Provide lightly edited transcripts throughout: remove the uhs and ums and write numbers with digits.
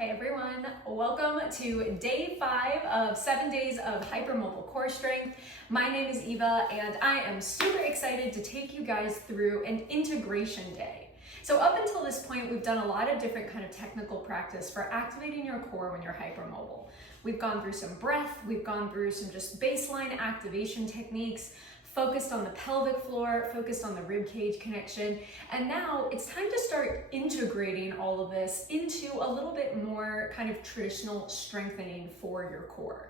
Hey everyone, welcome to day 5 of 7 days of hypermobile core strength. My name is Eva and I am super excited to take you guys through an integration day. So up until this point, we've done a lot of different kind of technical practice for activating your core when you're hypermobile. We've gone through some breath, we've gone through some just baseline activation techniques, focused on the pelvic floor, focused on the rib cage connection, and now it's time to start integrating all of this into a little bit more kind of traditional strengthening for your core.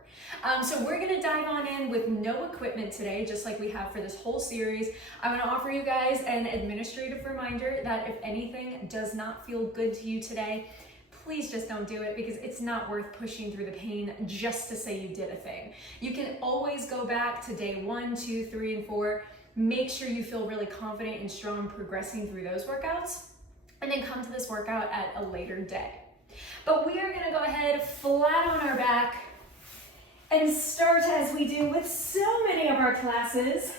So we're gonna dive on in with no equipment today, just like we have for this whole series. I wanna offer you guys an administrative reminder that if anything does not feel good to you today, please just don't do it, because it's not worth pushing through the pain just to say you did a thing. You can always go back to day 1, 2, 3, and 4. Make sure you feel really confident and strong progressing through those workouts, and then come to this workout at a later day. But we are gonna go ahead flat on our back and start, as we do with so many of our classes,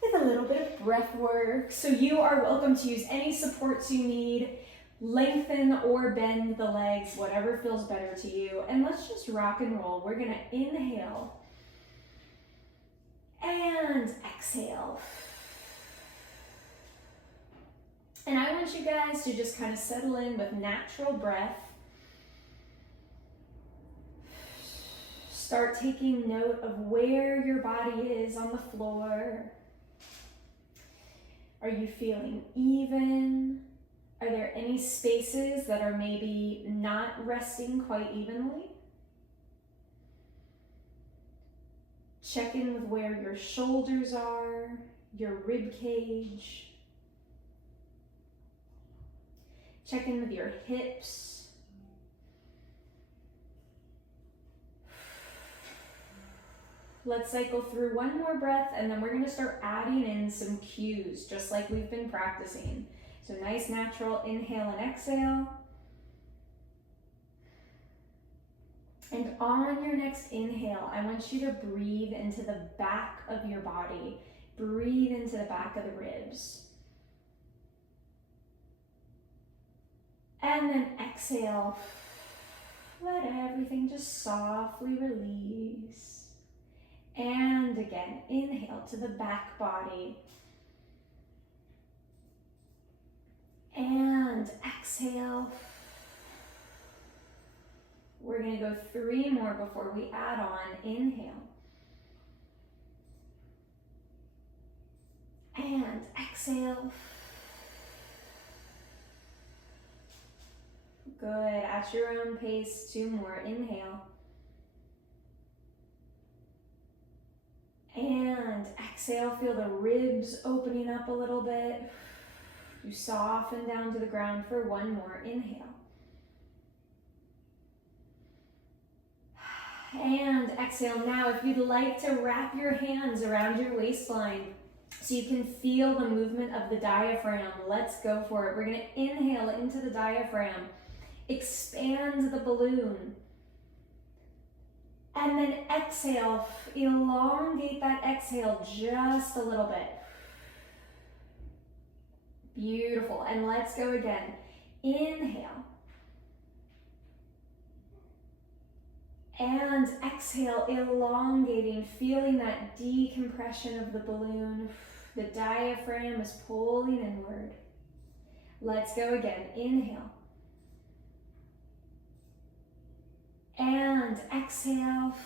with a little bit of breath work. So you are welcome to use any supports you need. Lengthen or bend the legs, whatever feels better to you. And let's just rock and roll. We're gonna inhale and exhale. And I want you guys to just kind of settle in with natural breath. Start taking note of where your body is on the floor. Are you feeling even? Are there any spaces that are maybe not resting quite evenly? Check in with where your shoulders are, your rib cage. Check in with your hips. Let's cycle through one more breath, and then we're going to start adding in some cues, just like we've been practicing. So nice natural inhale and exhale. And on your next inhale, I want you to breathe into the back of your body. Breathe into the back of the ribs. And then exhale. Let everything just softly release. And again, inhale to the back body. And exhale. We're going to go 3 more before we add on. Inhale. And exhale. Good. At your own pace, 2 more. Inhale. And exhale. Feel the ribs opening up a little bit. You soften down to the ground for 1 more. Inhale. And exhale. Now, if you'd like to wrap your hands around your waistline so you can feel the movement of the diaphragm, let's go for it. We're going to inhale into the diaphragm. Expand the balloon. And then exhale. Elongate that exhale just a little bit. Beautiful. And let's go again. Inhale. And exhale, elongating, feeling that decompression of the balloon. The diaphragm is pulling inward. Let's go again. Inhale. And exhale.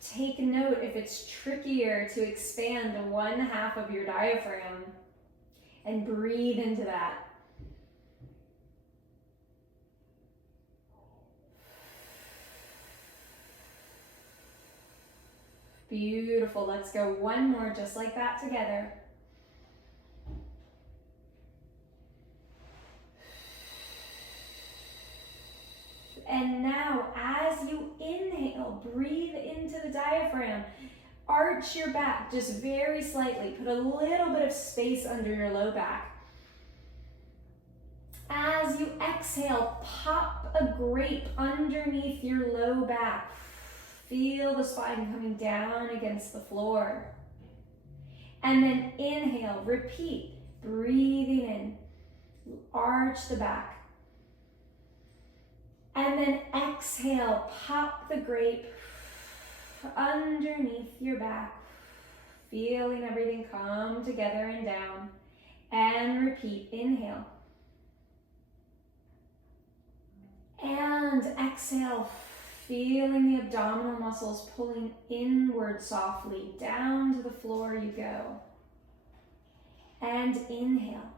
Take note if it's trickier to expand 1/2 of your diaphragm. And breathe into that. Beautiful. Let's go 1 more just like that together. And now, as you inhale, breathe into the diaphragm. Arch your back just very slightly. Put a little bit of space under your low back. As you exhale, pop a grape underneath your low back. Feel the spine coming down against the floor. And then inhale, repeat. Breathing in, arch the back. And then exhale, pop the grape underneath your back, feeling everything come together and down. And repeat, inhale. And exhale, feeling the abdominal muscles pulling inward softly, down to the floor you go. And inhale.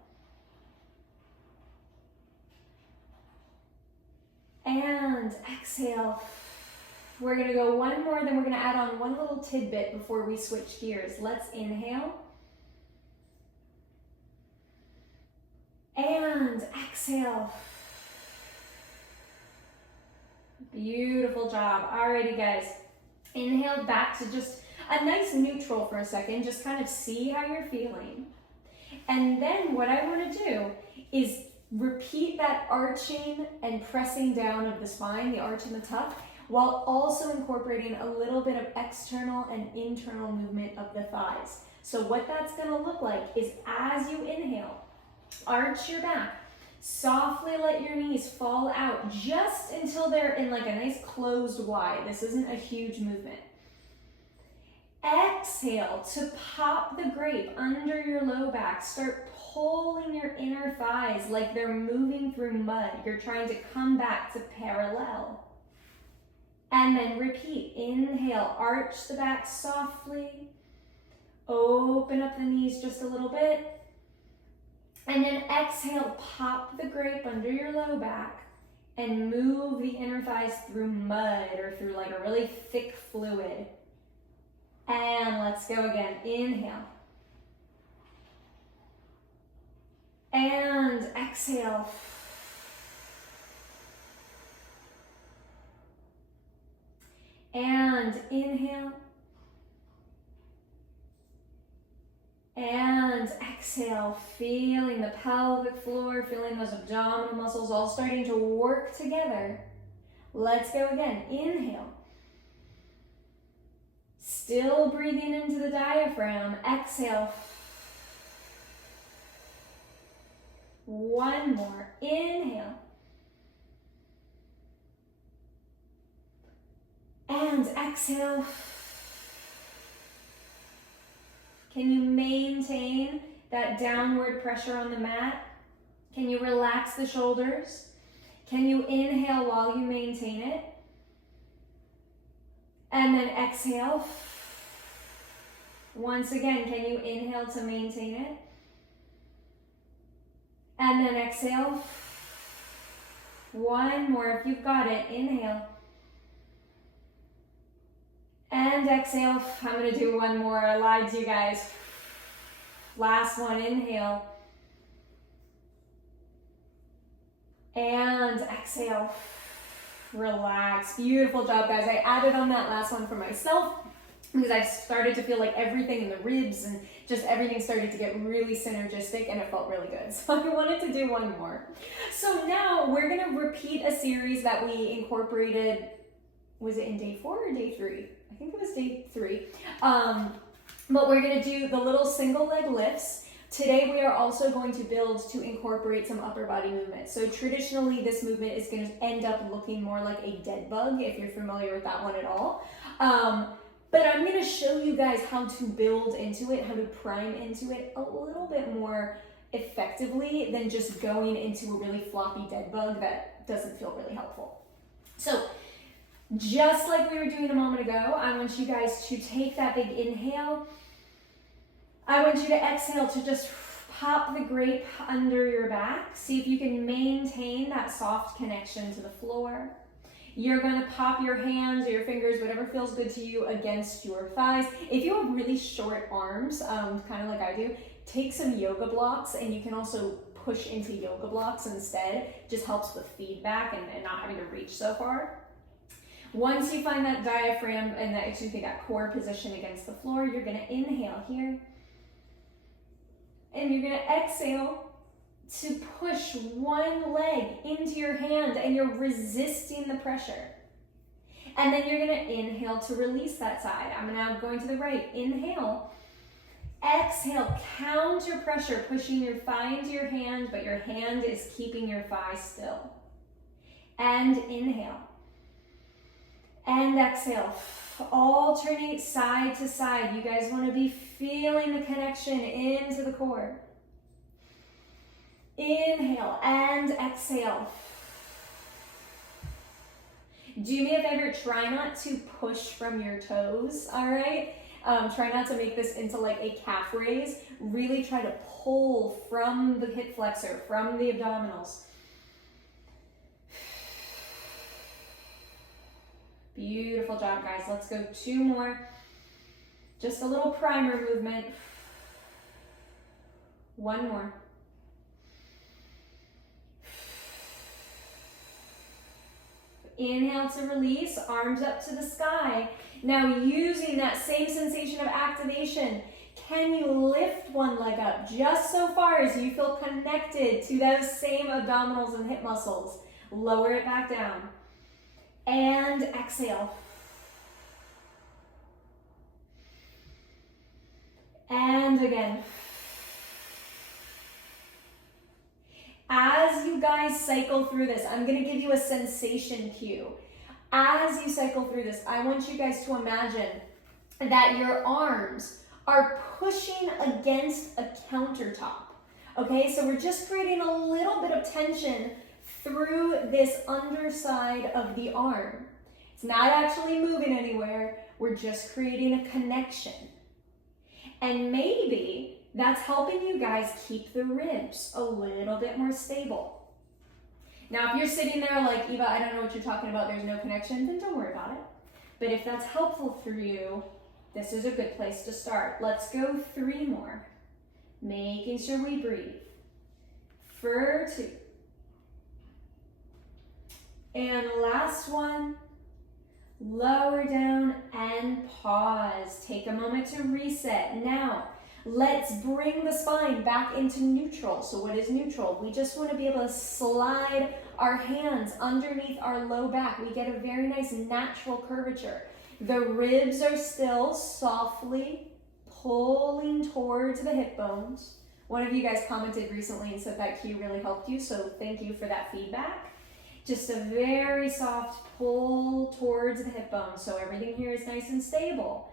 And exhale. We're gonna go one more, then we're gonna add on one little tidbit before we switch gears. Let's inhale. And exhale. Beautiful job. Alrighty guys, inhale back to just a nice neutral for a second. Just kind of see how you're feeling. And then what I want to do is repeat that arching and pressing down of the spine, the arch and the tuck, while also incorporating a little bit of external and internal movement of the thighs. So what that's going to look like is as you inhale, arch your back. Softly let your knees fall out just until they're in like a nice closed Y. This isn't a huge movement. Exhale to pop the grape under your low back. Start pulling your inner thighs like they're moving through mud. You're trying to come back to parallel. And then repeat. Inhale, arch the back softly. Open up the knees just a little bit. And then exhale, pop the grape under your low back and move the inner thighs through mud or through like a really thick fluid. And let's go again. Inhale. And exhale. And inhale. And exhale, feeling the pelvic floor, feeling those abdominal muscles all starting to work together. Let's go again. Inhale. Still breathing into the diaphragm. Exhale. One more. Inhale. And exhale. Can you maintain that downward pressure on the mat? Can you relax the shoulders? Can you inhale while you maintain it? And then exhale. Once again, can you inhale to maintain it? And then exhale. One more if you've got it. Inhale. And exhale. I'm going to do one more. I lied to you guys. Last one. Inhale. And exhale. Relax. Beautiful job, guys. I added on that last one for myself because I started to feel like everything in the ribs and just everything started to get really synergistic and it felt really good. So I wanted to do one more. So now we're going to repeat a series that we incorporated. Was it in day 4 or day 3? I think it was day 3. But we're going to do the little single leg lifts. Today we are also going to build to incorporate some upper body movement. So traditionally this movement is going to end up looking more like a dead bug if you're familiar with that one at all. But I'm going to show you guys how to build into it, how to prime into it a little bit more effectively than just going into a really floppy dead bug that doesn't feel really helpful. So just like we were doing a moment ago, I want you guys to take that big inhale. I want you to exhale to just pop the grape under your back. See if you can maintain that soft connection to the floor. You're going to pop your hands or your fingers, whatever feels good to you, against your thighs. If you have really short arms, kind of like I do, take some yoga blocks and you can also push into yoga blocks instead. Just helps with feedback and not having to reach so far. Once you find that diaphragm and that core position against the floor, you're going to inhale here. And you're going to exhale to push one leg into your hand and you're resisting the pressure. And then you're going to inhale to release that side. I'm now going to the right. Inhale. Exhale, counter pressure, pushing your thigh into your hand, but your hand is keeping your thigh still. and inhale. And exhale. Alternate side to side. You guys want to be feeling the connection into the core. Inhale and exhale. Do me a favor, try not to push from your toes, all right? Try not to make this into like a calf raise. Really try to pull from the hip flexor, from the abdominals. Beautiful job, guys. Let's go 2 more. Just a little primer movement. 1 more. Inhale to release, arms up to the sky. Now using that same sensation of activation, can you lift one leg up just so far as you feel connected to those same abdominals and hip muscles? Lower it back down. And exhale. And again. As you guys cycle through this, I'm going to give you a sensation cue. As you cycle through this, I want you guys to imagine that your arms are pushing against a countertop. Okay, so we're just creating a little bit of tension through this underside of the arm. It's not actually moving anywhere. We're just creating a connection. And maybe that's helping you guys keep the ribs a little bit more stable. Now, if you're sitting there like, Eva, I don't know what you're talking about, there's no connection, then don't worry about it. But if that's helpful for you, this is a good place to start. Let's go 3 more. Making sure we breathe. For 2. And last one. Lower down and pause. Take a moment to reset. Now, let's bring the spine back into neutral. So what is neutral? We just want to be able to slide our hands underneath our low back. We get a very nice natural curvature. The ribs are still softly pulling towards the hip bones. One of you guys commented recently and said that cue really helped you, so thank you for that feedback. Just a very soft pull towards the hip bones, so everything here is nice and stable.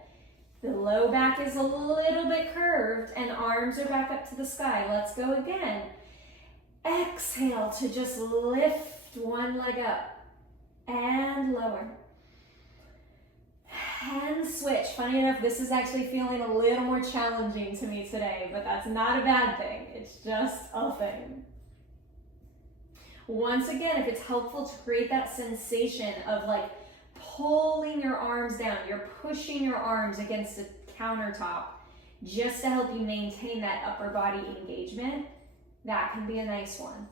The low back is a little bit curved and arms are back up to the sky. Let's go again. Exhale to just lift one leg up and lower. And switch. Funny enough, this is actually feeling a little more challenging to me today, but that's not a bad thing. It's just a thing. Once again, if it's helpful to create that sensation of like pulling your arms down, you're pushing your arms against the countertop just to help you maintain that upper body engagement, that can be a nice one.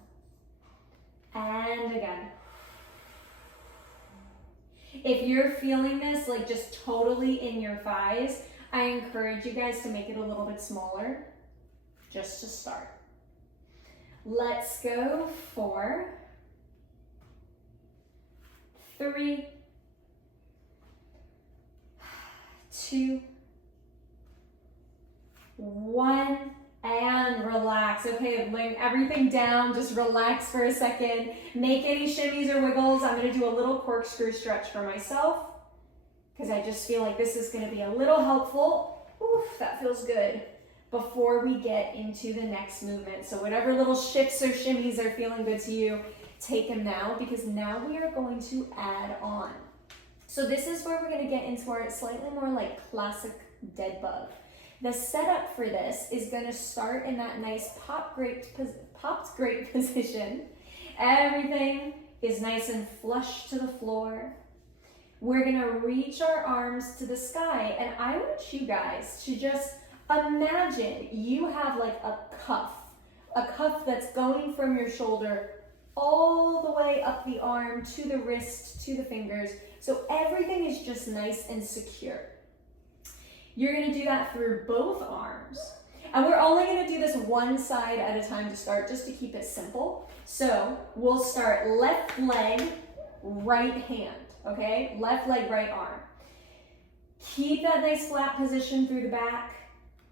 And again. If you're feeling this like just totally in your thighs, I encourage you guys to make it a little bit smaller, just to start. Let's go for 3, 2, 1, and relax. Okay, laying everything down, just relax for a second. Make any shimmies or wiggles. I'm gonna do a little corkscrew stretch for myself because I just feel like this is gonna be a little helpful. Oof, that feels good. Before we get into the next movement. So whatever little shifts or shimmies are feeling good to you, take them now, because now we are going to add on. So this is where we're gonna get into our slightly more like classic dead bug. The setup for this is gonna start in that nice popped great position. Everything is nice and flush to the floor. We're gonna reach our arms to the sky, and I want you guys to just imagine you have like a cuff that's going from your shoulder all the way up the arm to the wrist, to the fingers. So everything is just nice and secure. You're gonna do that through both arms. And we're only gonna do this one side at a time to start, just to keep it simple. So we'll start left leg, right hand, okay? Left leg, right arm. Keep that nice flat position through the back.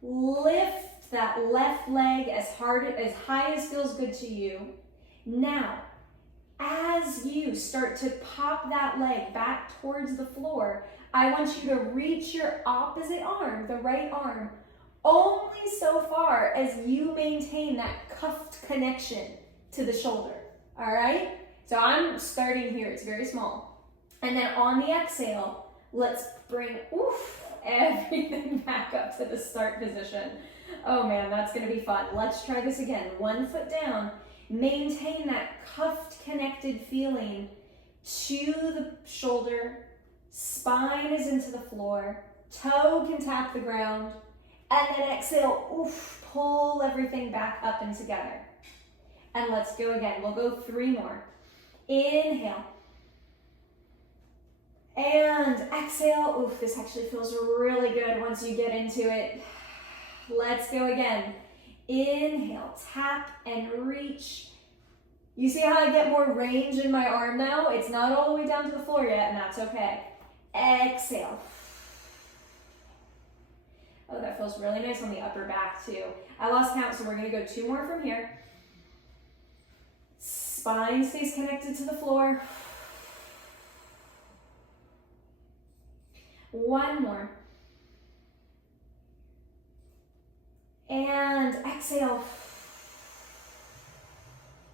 Lift that left leg as high as feels good to you. Now, As you start to pop that leg back towards the floor, I want you to reach your opposite arm, the right arm, only so far as you maintain that cuffed connection to the shoulder, all right? So I'm starting here, it's very small. And then on the exhale, let's bring everything back up to the start position. Oh man, that's gonna be fun. Let's try this again. 1 foot down, maintain that cuffed connected feeling to the shoulder, spine is into the floor, toe can tap the ground, and then exhale, pull everything back up and together. And let's go again. We'll go 3 more. Inhale. And exhale. This actually feels really good once you get into it. Let's go again. Inhale, tap and reach. You see how I get more range in my arm now? It's not all the way down to the floor yet, and that's okay. Exhale. Oh, that feels really nice on the upper back too. I lost count, so we're gonna go 2 more from here. Spine stays connected to the floor. 1 more. And exhale.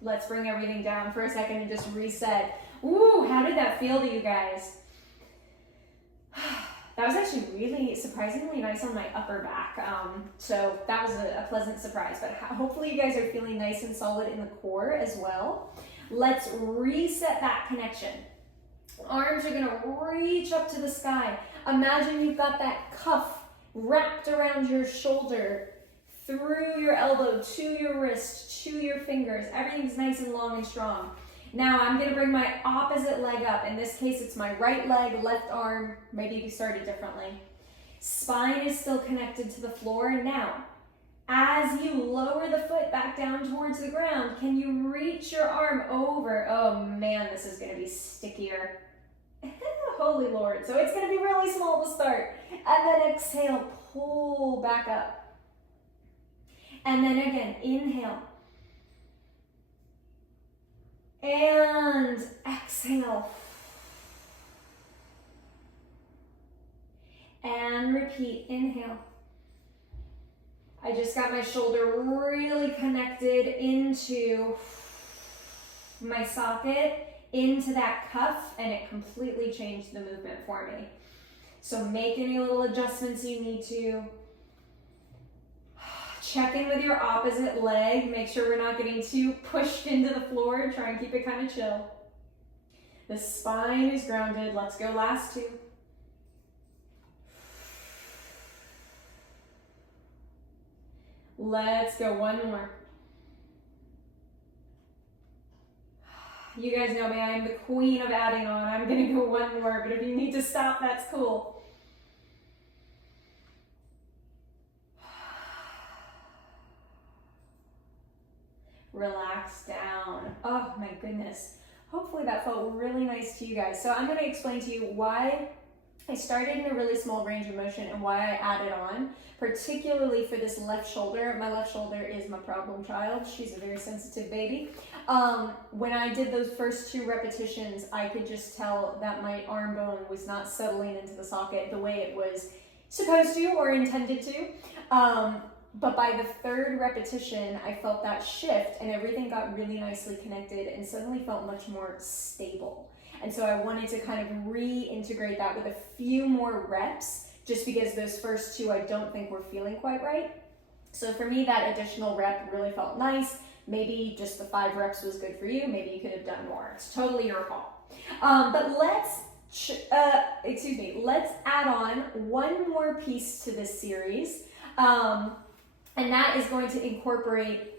Let's bring everything down for a second and just reset. How did that feel to you guys? That was actually really surprisingly nice on my upper back. So that was a pleasant surprise, but hopefully you guys are feeling nice and solid in the core as well. Let's reset that connection. Arms are gonna reach up to the sky. Imagine you've got that cuff wrapped around your shoulder, through your elbow, to your wrist, to your fingers. Everything's nice and long and strong. Now I'm gonna bring my opposite leg up. In this case, it's my right leg, left arm. Maybe you started differently. Spine is still connected to the floor. Now, as you lower the foot back down towards the ground, can you reach your arm over? Oh man, this is gonna be stickier. Holy Lord. So it's gonna be really small to start. And then exhale, pull back up. And then again, inhale. And exhale. And repeat, inhale. I just got my shoulder really connected into my socket, into that cuff, and it completely changed the movement for me. So make any little adjustments you need to. Check in with your opposite leg. Make sure we're not getting too pushed into the floor. Try and keep it kind of chill. The spine is grounded. Let's go last 2. Let's go 1 more. You guys know me, I am the queen of adding on. I'm gonna go 1 more, but if you need to stop, that's cool. Relax down. Oh my goodness. Hopefully that felt really nice to you guys. So I'm going to explain to you why I started in a really small range of motion and why I added on, particularly for this left shoulder. My left shoulder is my problem child. She's a very sensitive baby. When I did those first 2 repetitions, I could just tell that my arm bone was not settling into the socket the way it was supposed to or intended to. But by the 3rd repetition, I felt that shift and everything got really nicely connected and suddenly felt much more stable. And so I wanted to kind of reintegrate that with a few more reps, just because those first 2 I don't think were feeling quite right. So for me, that additional rep really felt nice. Maybe just the 5 reps was good for you. Maybe you could have done more. It's totally your call. But let's add on 1 more piece to this series. And that is going to incorporate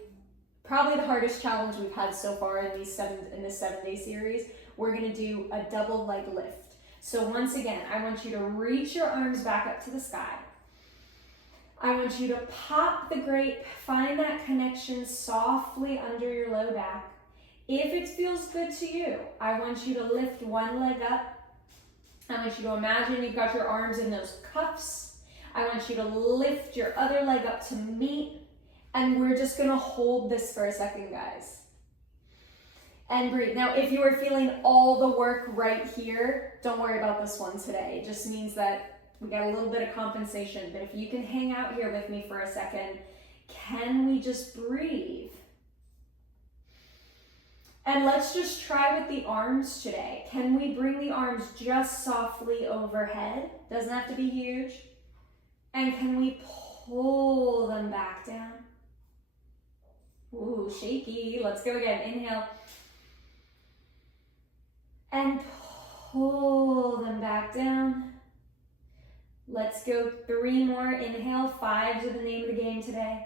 probably the hardest challenge we've had so far in this 7-day series. We're going to do a double leg lift. So once again, I want you to reach your arms back up to the sky. I want you to pop the grape, find that connection softly under your low back. If it feels good to you, I want you to lift 1 leg up. I want you to imagine you've got your arms in those cuffs. I want you to lift your other leg up to meet, and we're just gonna hold this for a second, guys. And breathe. Now, if you are feeling all the work right here, don't worry about this one today. It just means that we got a little bit of compensation. But if you can hang out here with me for a second, can we just breathe? And let's just try with the arms today. Can we bring the arms just softly overhead? Doesn't have to be huge. And can we pull them back down? Ooh, shaky. Let's go again. Inhale. And pull them back down. Let's go 3 more. Inhale. 5s are the name of the game today.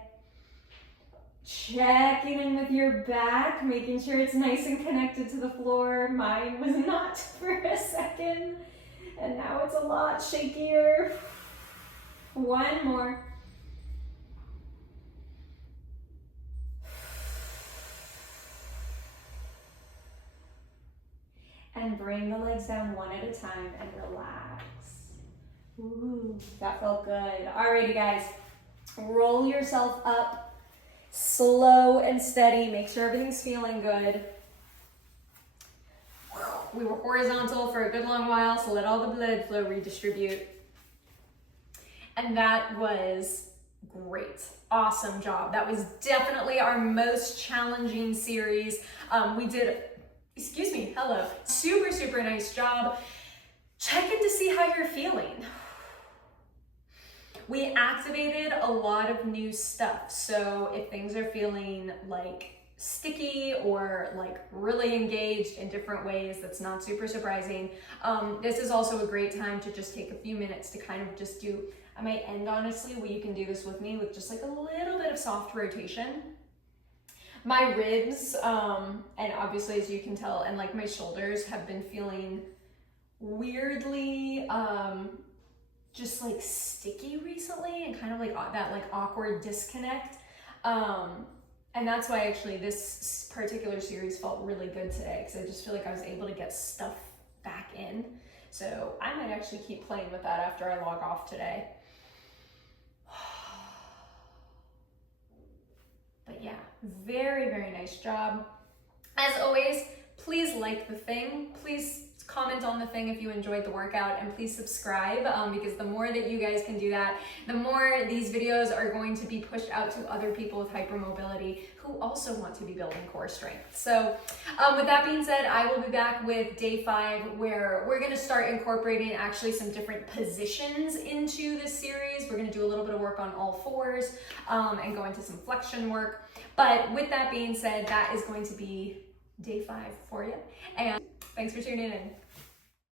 Checking in with your back, making sure it's nice and connected to the floor. Mine was not for a second, and now it's a lot shakier. 1 more. And bring the legs down 1 at a time and relax. Ooh, that felt good. Alrighty guys, roll yourself up, slow and steady. Make sure everything's feeling good. We were horizontal for a good long while, so let all the blood flow redistribute. And that was great. Awesome job. That was definitely our most challenging series. We did, hello. Super, super nice job. Check in to see how you're feeling. We activated a lot of new stuff. So if things are feeling like sticky or like really engaged in different ways, that's not super surprising. This is also a great time to just take a few minutes to kind of just do, I might end honestly where you can do this with me with just like a little bit of soft rotation. My ribs, and obviously as you can tell, and like my shoulders have been feeling weirdly, just like sticky recently and kind of like that like awkward disconnect. And that's why actually this particular series felt really good today, because I just feel like I was able to get stuff back in. So I might actually keep playing with that after I log off today. But yeah, very, very nice job. As always, please like the thing. Please comment on the thing if you enjoyed the workout, and please subscribe, because the more that you guys can do that, the more these videos are going to be pushed out to other people with hypermobility who also want to be building core strength. So with that being said, I will be back with day 5, where we're going to start incorporating actually some different positions into this series. We're going to do a little bit of work on all 4s and go into some flexion work. But with that being said, that is going to be day 5 for you. And thanks for tuning in.